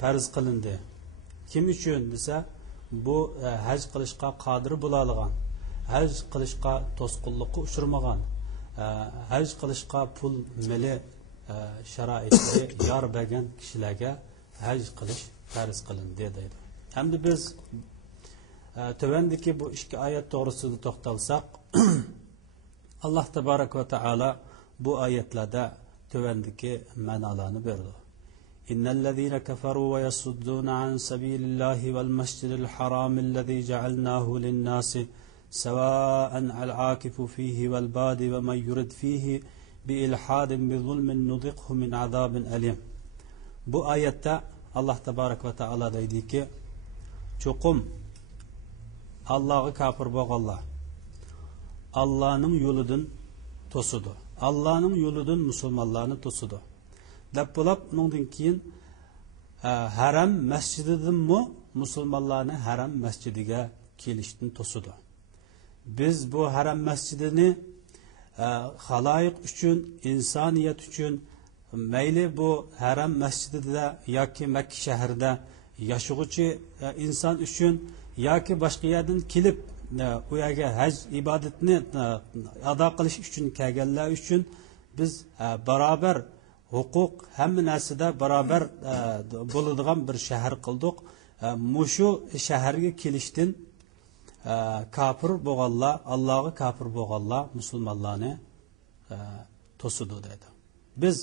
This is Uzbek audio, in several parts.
farz qilindi. Kim uchun desa, bu haj qilishga qodir bo'la olgan, haj qilishga to'sqinlikka uchirmagan, haj qilishga pul mili sharoitli yor bergan kishilarga haj qilish farz qilindi deydi. Hamda biz tövendeki bu iki ayet doğrusunda to'xtalsak, Allah tebarek ve taala bu ayetlerde tövendeki manalarını verdi. İnnellezîne keferû ve yasuddûne an sebîlillâhi vel mescidil harâmillezî cealnâhu linnâsi sevâen al-âkifu fîhi vel bâdi ve men yurid fîhi bi ilhâdin bi zulmin nudikhu min azâbin elîm. Bu ayette Allah tebarek ve taala deydi ki, çokum Allah'ı kafir boğallar, Allah'ın yoludun tosudu, Allah'ın yoludun musulmanlarını tosudu. Deppolap nundin kiyin haram mescididin mu musulmanlarını haram mescidige keliştin tosudu. Biz bu haram mescidini halayık üçün, insaniyet üçün, meyli bu haram mescidide yaki Mekke şehirde yaşıgıcı insan üçün yoki boshqa yerdan kelib u yerga haj ibodatini ado qilish uchun kelganlar uchun biz barobar huquq hamma narsada barobar bo'ladigan bir shahar qildik. Mushu shaharga kelishdan kafir bo'lganlar, Allohga kafir bo'lganlar musulmonlarni to'sidi dedi. Biz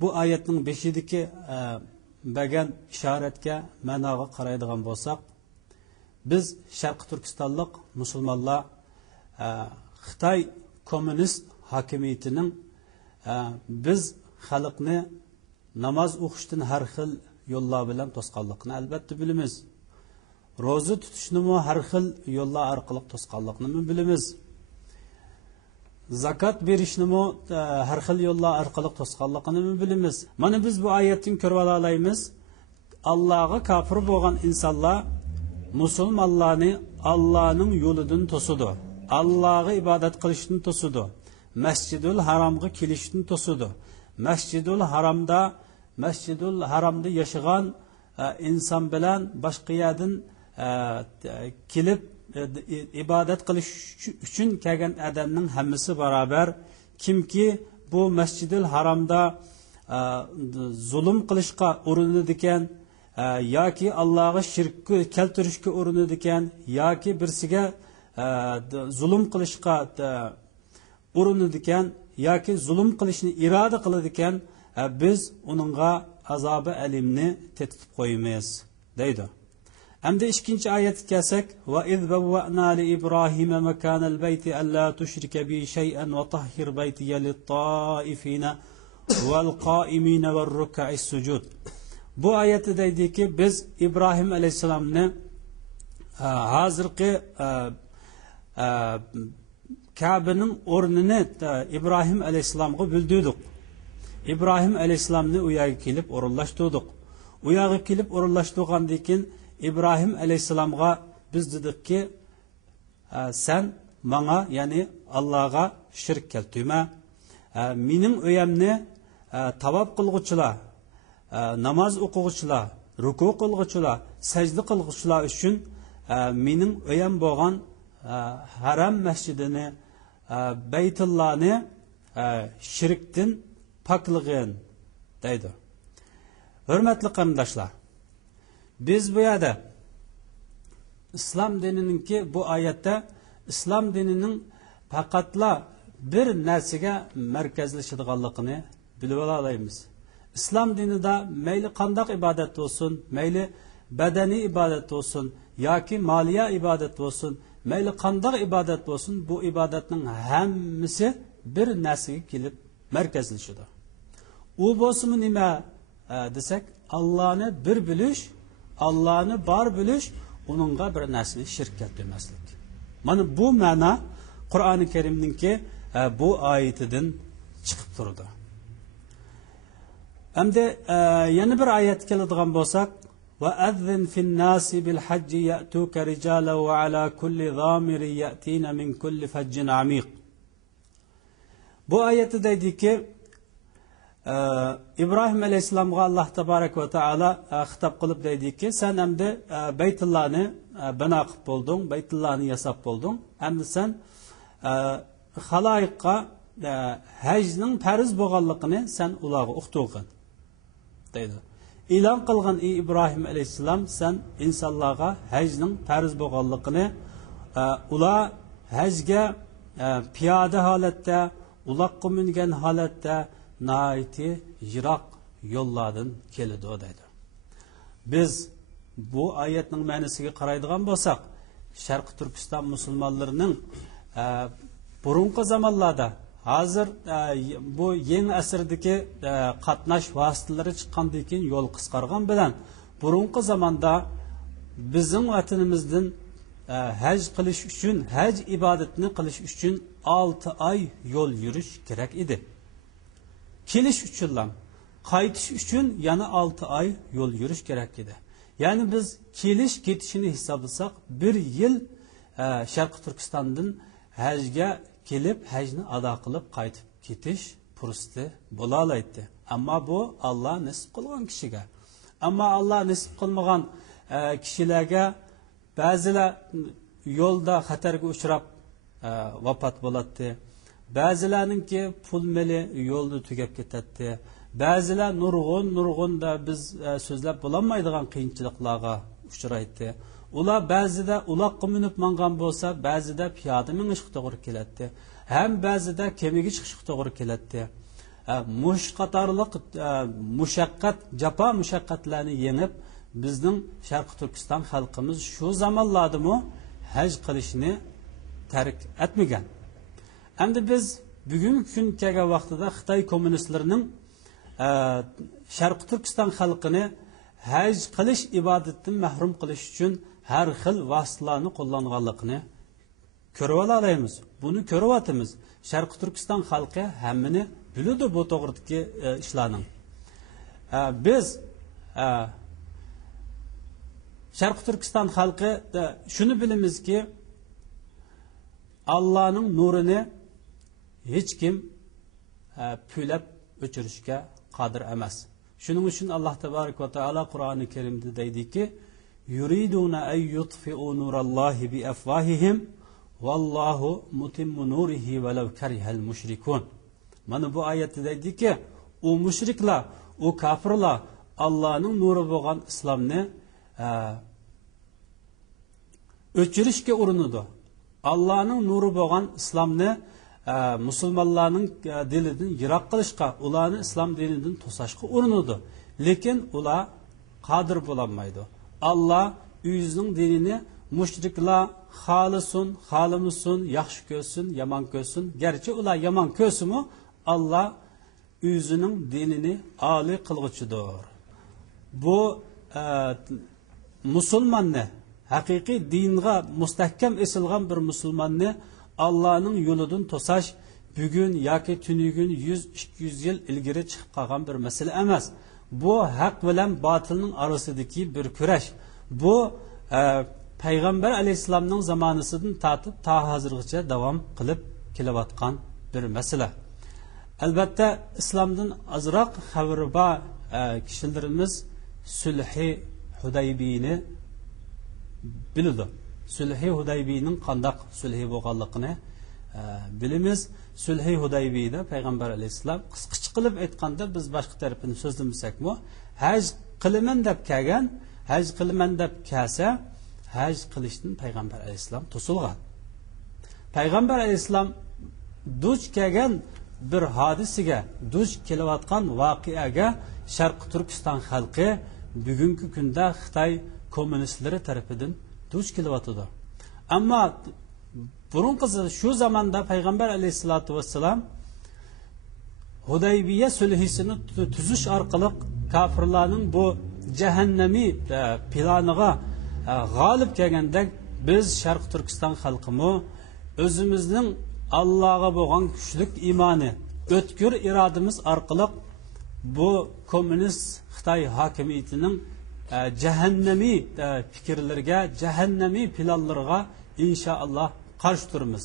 bu oyatning 5-dagi bergan ishoratga ma'noga qaraydigan bo'lsak, biz Sharq Turkistonlik musulmonlar Xitoy kommunist hokimiyatining biz xalqni namoz o'qishdan har xil yo'llar bilan to'sqanligini albatta bilamiz. Ro'za tutishni har xil yo'llar orqali to'sqanligini bilamiz. Zakat berishni har xil yo'llar orqali to'sqanligini bilamiz. Mana biz bu oyatdan ko'rib olaymiz. Allohga kafir bo'lgan insonlar musulmonlarni Allohning yo'lidan to'sidi. Allohga ibodat qilishni to'sidi. Masjidul Haromga kelishni to'sidi. Masjidul Haromda yashagan inson bilan boshqa yerdan kelib ibodat qilish uchun kelgan odamning hammasi barobar. Kimki bu Masjidul Haromda zulm qilishga urinadigan yoki Allohga shirk keltirishga urinadigan yoki birsiga zulm qilishga urinadigan yoki zulm qilishni iroda qiladigan biz uningga azobi alimni tetib qo'ymaymiz deydi. Hamda ikkinchi oyatga kelsak, va iz bawwa'na li ibrohima makanal bayti alla tushrika bi shay'an wa tahhir baytiya lit-ta'ifina wal qa'imina var ruk'is sujud. Bu oyatda deydiki, biz İbrahim aleyhisselamni hozirgi Kabe'nin o'rnini İbrahim aleyhisselamga bildirdik. İbrahim aleyhisselamni u yerga kelib o'rinlashtirdik. U yerga kelib o'rinlashtirgandan keyin İbrahim aleyhisselamga biz dedikki, sen bana yani Allah'a shirk keltirma. Mening uyamni tavob qilg'uvchilar, namoz o'quvchilar, ruku qilg'uvchilar, sajda qilg'uvchilar uchun mening uyam bo'lgan haram masjidini, Baytullohni shirkdan poklig'in deydi. Hurmatli qarindoshlar, biz bu yerda islom dinininki bu oyatda islom dinining faqatla bir narsaga markazlashadiganligini bilib olaymiz. İslam dinida mayli qandoq ibodat bo'lsin, mayli badaniy ibodat bo'lsin yoki moliya ibodat bo'lsin, mayli qandoq ibodat bo'lsin, bu ibodatning hammasi bir narsaga kelib markazlashadi. U bo'lsa nima desak, Allohni bir bilish, Allohni bor bilish, uningga bir narsani shirk keltirmaslik. Mana bu ma'no Qur'oni Karimningki bu oyatidan chiqib turdi. Hamda yana bir oyat keladigan bo'lsak, va azzin fin nasi bil hajji ya'tuka rijala va ala kulli zamirin ya'tina min kulli fajjin amiq. Bu oyatda deydiki, ibrohim alayhissalomga alloh taborak va taolo xitob qilib deydiki, sen endi baytullohni bino qilib bo'lding, baytullohni yasab bo'lding, endi sen xaloyiqqa hajning farz bo'lganligini sen ularga o'qitgin deydi. E'lon qilgan ibrohim alayhissalom, sen insonlarga hajning farz bo'lganligini, ular hajga piyoda holatda, uloqqa mingan holatda naiti yiroq yo'llardan keladi deydi. Biz bu oyatning ma'nosiga qaraydigan bo'lsak, Sharq Turkiston musulmonlarining burungi zamonlarda, hozir bu yangi asrdagi qatnash vositalari chiqqandan keyin yo'l qisqargan bilan burungi zamonda bizning vatanimizdan haj qilish uchun, haj ibodatini qilish uchun 6 oy yo'l yurish kerak edi. Kelish uchun ham, qaytish uchun yana 6 oy yo'l yurish kerak edi. Ya'ni biz kelish ketishini hisoblasak 1 yil Sharq Turkistondan hajga kelib, hajni ado qilib qaytib ketish fursati bo'la oladi. Ammo bu Alloh nasib qilgan kishiga. Ammo Alloh nasib qilmagan kishilarga ba'zilar yo'lda xatarga uchrab vafot bo'ladi. Ba'zilarninki pul meli yo'lda tugab ketadi. Ba'zilar nurg'unda biz so'zlab bo'lolmaydigan qiyinchiliklarga uchraydi. Ular ba'zida uloqqa minib mangan bo'lsa, ba'zida piyoda minishga to'g'ri keladi. Ham ba'zida kemiga chiqishga to'g'ri keladi. Mush qatorliq mushaqqat, jafo mushaqqatlarni yengib, bizning Sharq Turkiston xalqimiz shu zamonlardami haj qilishni tark etmagan. Endi biz bugungi kun kelgan vaqtida Xitoy kommunistlarining Sharq Turkiston xalqini haj qilish ibodatidan mahrum qilish uchun har xil vositalarni qo'llanganligini ko'rib olamiz. Buni ko'ryapmiz. Sharq Turkiston xalqi hammani biladi bu to'g'ridagi ishlarning. Biz Sharq Turkiston xalqi shuni bilamizki, Allohning nurini hech kim pulab o'chirishga qodir emas. Shuning uchun Alloh taborak va taolo Qur'oni Karimda deydiki, yuriduna ay yutfi'u nurallohi bi afwahihim vallohu mutimmu nurihi walau karihal mushrikun. Mana bu oyatda deydiki, u mushriklar, u kofirlar Allohning nuri bo'lgan islomni o'chirishga urinadi. Allohning nuri bo'lgan islomni musulmonlarning dinidan yiroq qilishga, ularni islom dinidan to'sashga urinadi. Lekin ular qodir bo'lolmaydi. Alloh o'zining dinini mushriklar xolisin, yaxshi ko'rsin, yomon ko'rsin. Garchi ular yomon ko'rsimi, Alloh o'zining dinini oliy qilguchidir. Bu musulmonni, haqiqiy dinga mustahkam esilgan bir musulmonni Allohning yo'lidan to'sash bugun yoki tunugun 100-200 yil ilgari chiqib qolgan bir masala emas. Bu haq bilan botilning orasidagi bir kurash. Bu payg'ambar alayhisalomning zamonasidan tortib ta hozirgacha davom qilib kelayotgan bir masala. Albatta islomdan azroq xabari bor kishilarimiz Sulhi Hudaybiyni biladi. Sulhi Hudaybiyning qandaq sulhi bo'lganligini bilamiz. Sulhi Hudaybiyda payg'ambar alayhisalom qisqacha qilib aytganda, biz boshqa tarafini so'zlamasakmi, haj qilaman deb kelgan, haj qilaman deb kelsa, haj qilishdan payg'ambar alayhisalom to'silgan. Payg'ambar alayhisalom duch kelgan bir hodisiga, duch kelayotgan voqeaga Sharq Turkiston xalqi bugungi kunda Xitoy kommunistlari tarafidan duch kelyotdi. Ammo burungi shu zamonda payg'ambar alayhisolatu vassalam Hudaybiya sulhisini tuzish orqali kofirlarning bu jahannamiy planiga g'olib kelganda, biz Sharq Turkiston xalqimi o'zimizning Allohga bo'lgan kuchli iymoni, o'tkir irodamiz orqali bu kommunist Xitoy hokimiyatining jahannamiy fikrlarga, jahannamiy planlarga inshaalloh qarshi turamiz.